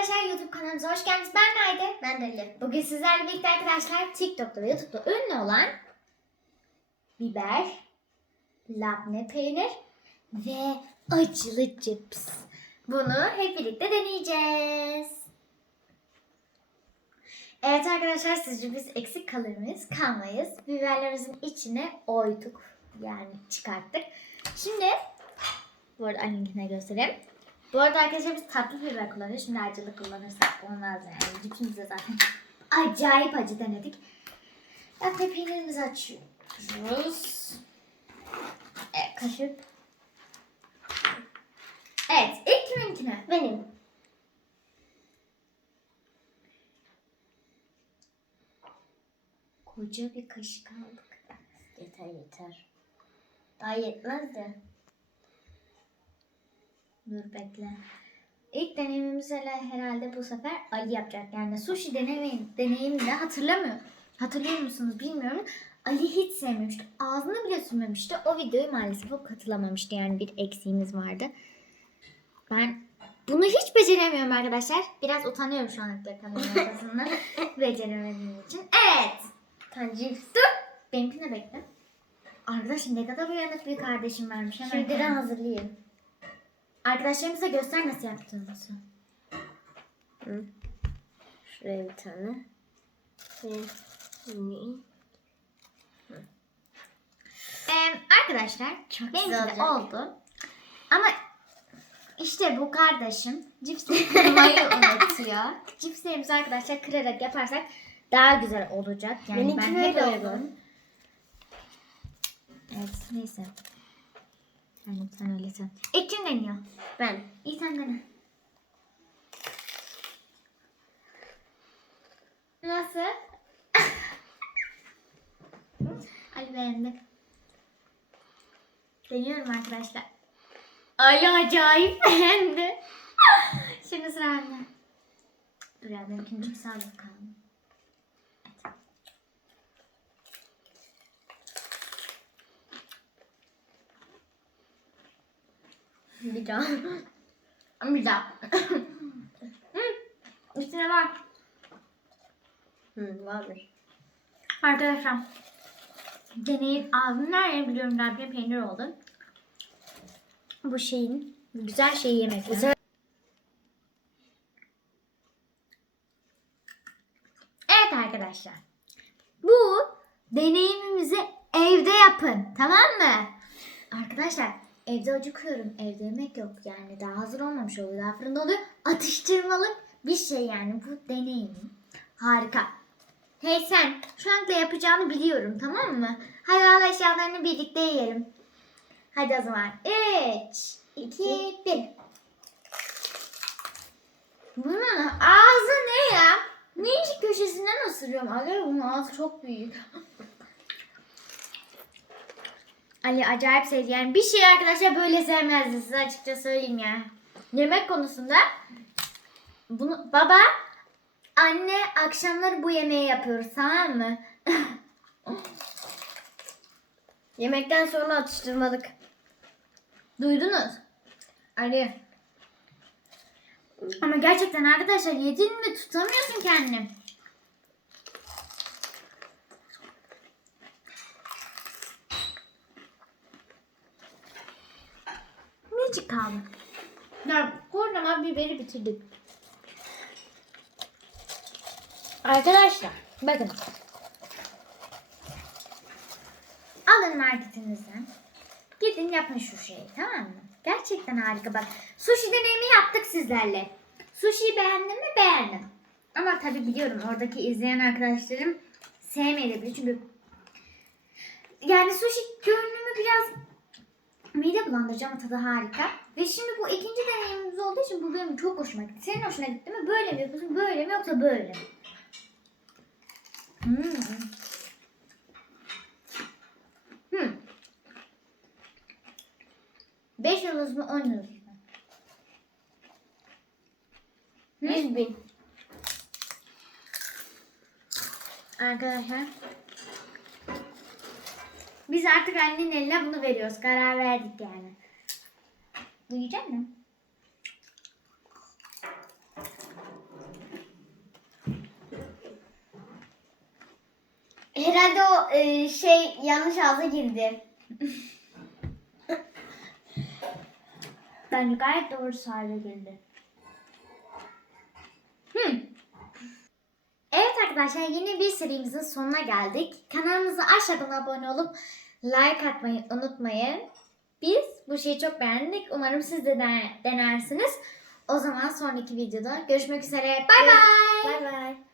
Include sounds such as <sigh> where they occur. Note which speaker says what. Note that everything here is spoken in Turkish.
Speaker 1: arkadaşlar YouTube kanalımıza hoş geldiniz. Ben Nayde.
Speaker 2: Ben de Ali.
Speaker 1: Bugün sizlerle birlikte arkadaşlar TikTok'ta ve YouTube'da ünlü olan biber, labne peynir ve acılı cips. Bunu hep birlikte deneyeceğiz. Evet arkadaşlar sizce biz eksik kalır mıyız? Kalmayız. Biberlerimizin içine oyduk. Yani çıkarttık. Şimdi bu arada anneninkine göstereyim. Bu arada arkadaşlar biz tatlı biber kullanıyoruz. Şimdi acılı kullanırsak olmaz yani. Cipsimiz de zaten acayip acı denedik. Latte peynirimizi açıyoruz. Evet kaşık. Evet ilk kiminkine?
Speaker 2: Benim.
Speaker 1: Koca bir kaşık aldık.
Speaker 2: Yeter yeter. Daha yetmez de.
Speaker 1: Dur bekle. İlk deneyimimiz herhalde bu sefer Ali yapacak. Yani sushi deneyim, deneyimini hatırlamıyorum. Hatırlıyor musunuz bilmiyorum. Ali hiç sevmemişti. Ağzını bile sürmemişti. O videoyu maalesef o katılamamıştı. Yani bir eksiğimiz vardı. Ben bunu hiç beceremiyorum arkadaşlar. Biraz utanıyorum şu an kameranın arkasında. <laughs> Beceremediğim için. Evet.
Speaker 2: Tancif.
Speaker 1: Benimkine bekle. Arkadaşım ne kadar uyanık bir kardeşim varmış. Hemen
Speaker 2: Şimdiden hazırlayayım.
Speaker 1: Arkadaşlarımıza göster nasıl yaptığımızı.
Speaker 2: Hı. Şuraya bir tane.
Speaker 1: Ee, arkadaşlar
Speaker 2: Çok
Speaker 1: benimki
Speaker 2: güzel
Speaker 1: de oldu. Ama işte bu kardeşim cipsleri kırmayı <laughs> unutuyor. Cipslerimizi arkadaşlar kırarak yaparsak daha güzel olacak. Yani
Speaker 2: Benimki
Speaker 1: ben hep
Speaker 2: oldu.
Speaker 1: öyle. Evet neyse. Yani sen öyle sen. İlk kim deniyor?
Speaker 2: Ben.
Speaker 1: İyi sen dene. Nasıl? <laughs> Ali beğendi. Deniyorum arkadaşlar. Ali acayip beğendi. Şimdi sıra bende. Dur ya benimkini çok sağlık kaldı.
Speaker 2: Bir daha. <laughs>
Speaker 1: Bir daha. İçine <laughs> var.
Speaker 2: Hı, varmış.
Speaker 1: Arkadaşlar deneyin ağzını nereye biliyorum labne peynir oldu. Bu şeyin güzel şeyi yemek.
Speaker 2: Sefer-
Speaker 1: Evet arkadaşlar. Bu deneyimimizi evde yapın. Tamam mı? Arkadaşlar evde acıkıyorum. Evde yemek yok. Yani daha hazır olmamış oluyor. Daha fırında oluyor. Atıştırmalık bir şey yani. Bu deneyim. Harika. Hey sen şu anda yapacağını biliyorum tamam mı? Hadi al eşyalarını birlikte yiyelim. Hadi o zaman. 3, 2, 1. Bunun ağzı ne ya? Niye köşesinden ısırıyorum? Ali bunun ağzı çok büyük. Ali acayip sevdi. Yani bir şey arkadaşlar böyle sevmezdi size açıkça söyleyeyim ya. Yemek konusunda bunu baba anne akşamları bu yemeği yapıyoruz tamam mı? <laughs>
Speaker 2: Yemekten sonra atıştırmalık.
Speaker 1: Duydunuz? Ali. Ama gerçekten arkadaşlar yedin mi tutamıyorsun kendini. Necik kaldı. Ya kocaman biberi bitirdik. Arkadaşlar bakın. Alın marketinizden. Gidin yapın şu şeyi tamam mı? Gerçekten harika bak. Sushi deneyimi yaptık sizlerle. Sushi'yi beğendin mi? Beğendim. Ama tabii biliyorum oradaki izleyen arkadaşlarım sevmeyebilir çünkü yani sushi görünümü biraz mide bulandırıcı ama tadı harika. Ve şimdi bu ikinci deneyimimiz olduğu için bu benim çok hoşuma gitti. Senin hoşuna gitti mi? Böyle mi yapıyorsun? Böyle mi yoksa böyle mi? Hmm. Hmm. 5 yıldız mı 10 yıldız mı? Hı?
Speaker 2: 100 bin.
Speaker 1: Arkadaşlar. Biz artık annenin eline bunu veriyoruz. Karar verdik yani. Duyacak mısın?
Speaker 2: Herhalde o e, şey yanlış ağza girdi. <laughs>
Speaker 1: Bence gayet doğru sahibi girdi. Arkadaşlar yeni bir serimizin sonuna geldik. Kanalımıza aşağıdan abone olup like atmayı unutmayın. Biz bu şeyi çok beğendik. Umarım siz de dener- denersiniz. O zaman sonraki videoda görüşmek üzere. Bay bay.
Speaker 2: Bay bay.